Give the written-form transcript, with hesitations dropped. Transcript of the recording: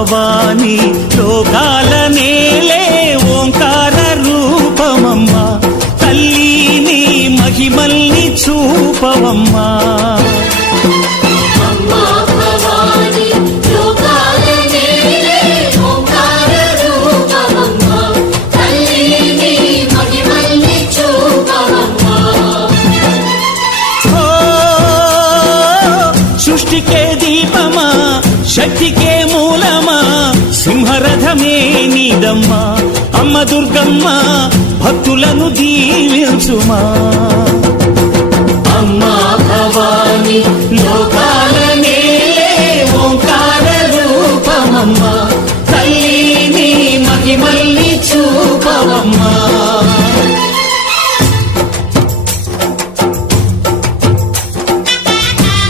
భవాని లోకాల నేలే ఓంకార రూపమమ్మా తల్లి నీ మహిమల్ని చూపవమ్మా సృష్టికే దీపమా శక్తికే మూలమా సింహరథమే నీదమ్మా అమ్మ దుర్గమ్మ భక్తులను దీవించుమా అమ్మా భవాని